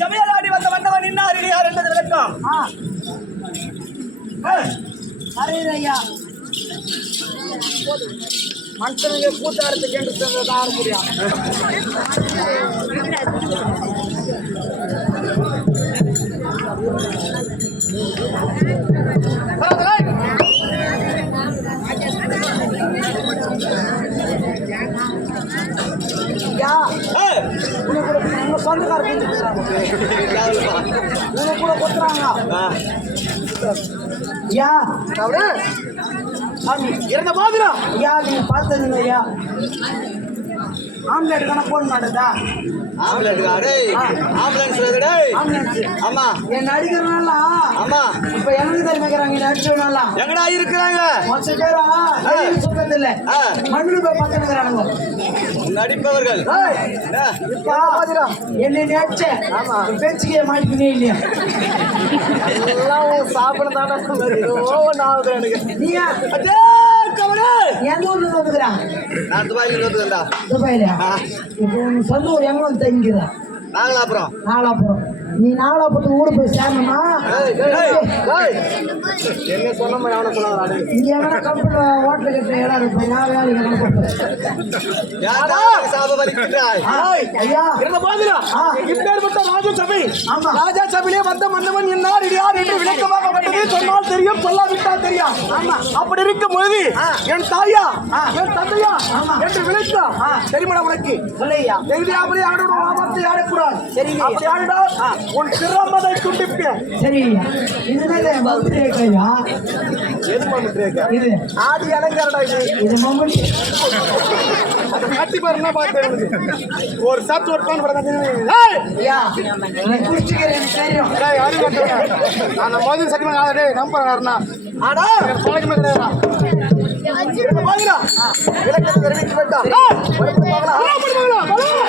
சமையலாடி வந்த வந்தவன் இன்னார் யார் என்பது விளக்கம். மனுஷனுக்கு கூட்டாரத்துக்கு என்று சொன்னதாக முடியும். சொந்தக்கார கூட கொடுத்துறாங்க. ஐயா இறந்த மாதிரி ஐயா நீங்க பார்த்தது இல்லையா? ஆம்லெட் கணக்கு போட மாட்டேதா? என் நடிகர்னால ஆமா இப்ப எனக்கு தெரிவிக்கிறாங்க. நடிச்சவனால எங்கடா இருக்கிறாங்க சொல்றது இல்ல, மண்ணு போய் பக்கத்துக்கிறானுங்க நடிப்பவர்கள். என்ன நடிச்ச பேச்சுக்கே மாட்டிக்கினே இல்லையா? எல்லாம் சாப்பிடதான எனக்கு. நீங்க எந்த ஊர்ல வந்துக்கிறான்? நான் துபாயில வந்துக்கிறேன்டா. துபாயில இப்போ சொந்த ஊர் எங்க வந்து தங்கிக்கிறா? நாகலாபுரம். நாகலாபுரம். நீ நாகலாபுரத்துக்கு ஊட போய் சேரணுமா? என்ன சொன்ன எவனை சொன்னாங்க? இங்க எவனா கம்பெனி ஹோட்டல் கட்டுற இடம் இருக்கு. நான் வேலைக்கு ராஜா சபை. ராஜா சபையிலே வந்த மன்னவன் என்னார் யார் என்று விளக்கமாகப்பட்டது. சொன்னால் தெரியும், சொல்லாவிட்டால் தெரியும். அப்படி இருக்கும் பொழுது என் தாயா என் தந்தையா என்று விளைத்தா தெரியுமா உனக்கு? சொல்லையா தெரியாமலே ஆடணும் ஆடக்கூடாது. சரி அப்படி ஆடா உன் திறமதை துண்டிப்பேன். சரி இதுதான் மம்முட்டியா? எது மம்முட்டியா? இது ஆதி அலங்காரடா. இது மம்முட்டி கட்டி பாருன்னா பாத்து ஒரு சத்து ஒரு பான் படங்க. ஐயா நீ குடிச்சிக்கிறேன் தெரியும். டேய் யாரு கட்டடா? நான் மோதி சத்தியமா ஆடே நம்பறறனா. ஆடா பழக்கமே கிடையாதுடா. வாங்கடா விளக்கத்தை தெரிவிக்க வேண்டாம். போடலாம் போடலாம் போடலாம்.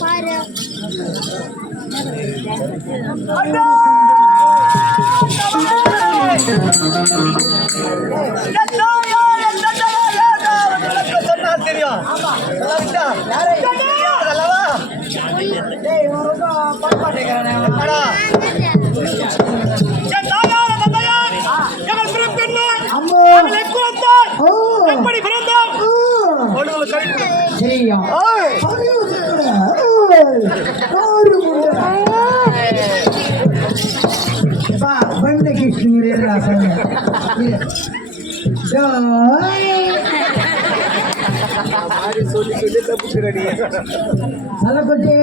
பாரு தெரியும் எப்படி பிறந்தார் சரியா ಬಂದ ಕೃಷ್ಣ சொல்லி சொல்லி தப்புக்கிறடி சலப்பட்டி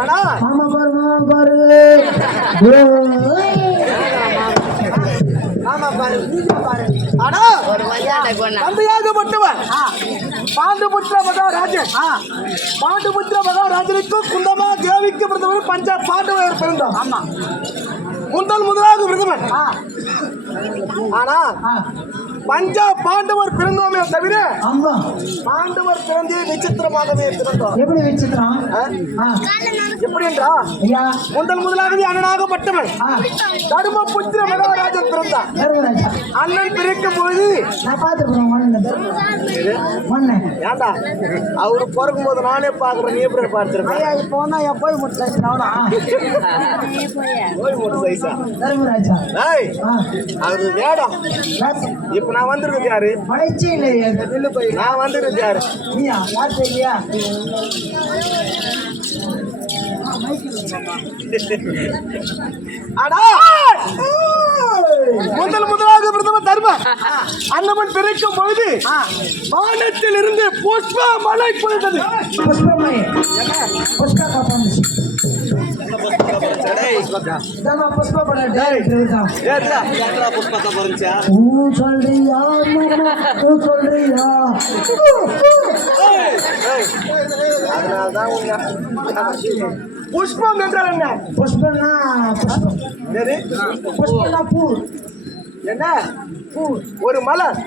ஆனா மாமா பாரு மாமா பாரு ஆமா பாரு ஆனா தந்தையாகப்பட்டவன் பாண்டுபுத்திர மகாராஜன் பாண்டுபுத்திர மகாராஜனுக்கும் குந்தமா தேவிக்கு பிறந்தவர் பஞ்ச பாண்டவர் பிறந்தார். ஆமா முதலாக விருதுவன். ஆனா பஞ்சா பாண்டவர் பிறந்தோமே தவிர ஆமா பாண்டவர் பிறந்தே விசித்திரமாகவே பிறந்தோம். எப்படி விசித்திரம் எப்படி என்றா ஐயா முதலாகவே அண்ணனாகப்பட்டவன் தர்மபுத்திர மகாராஜன் பிறந்தார். தர்மராஜா அண்ணன் பிறக்கும் போது நான் பார்த்துருக்கேன் மண்ணை ஏண்டா அவரு பிறக்கும் போது நானே பாக்குறேன், நீ எப்படி பார்த்திருக்கேன்? இப்போ தான் என் போய் முடிச்சு போய் மூணு சைஸா தர்மராஜா அது வேடம். இப்ப நான் வந்திருக்கிறது யாரு? மலைச்சி இல்லையா நான் வந்திருக்கிறது யாரு? நீயா யார் இல்லையா அடா முதலாக பிரதமர் தர்ம அன்னமன் பிறக்கும் பொழுது வானத்தில் இருந்து புஷ்ப மழை பொழிந்தது. புஷ்பமய புஷ்ப காப்பாந்து புஷ்ப புஷ்பத்தை பொறிச்சா சொல்றியா சொல்றியா அதனால்தான் புஷ்பம் என்றால் என்ன? புஷ்பம்னா புஷ்பம் புஷ்பம்னா பூ என்ன பூ? ஒரு மலர்.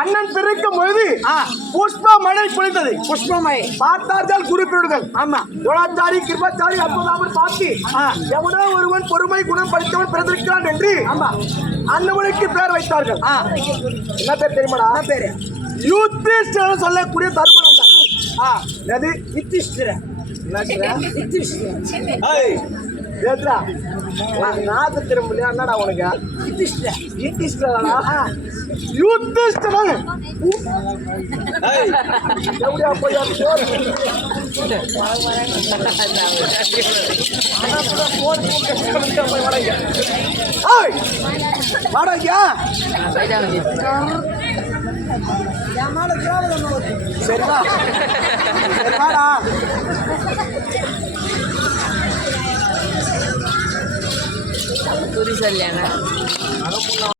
அண்ணன் பிறக்கும் பொழுது புஷ்ப மழை பொழிந்தது. புஷ்பமழை பார்த்தார்கள் குறிப்பிடுகள். ஆமா துணாச்சாரி கிருபாச்சாரி அற்புதாமல் பார்த்து எவனோ ஒருவன் பொறுமை குணம் படித்தவன் பிறந்திருக்கிறான் என்று அண்ணவனுக்கு பேர் வைத்தார்கள். என்ன பேர் தெரியுமாடா? பேரு யுத்திஷ்டிரன் சொல்லக்கூடிய தர்மன் தான். அது யுத்திஷ்டிரன் நாக்கு திரும்பலையா? என்னடா உனக்கு வாடகையா? சரிடா சரிடா குறி சொல்லியாங்க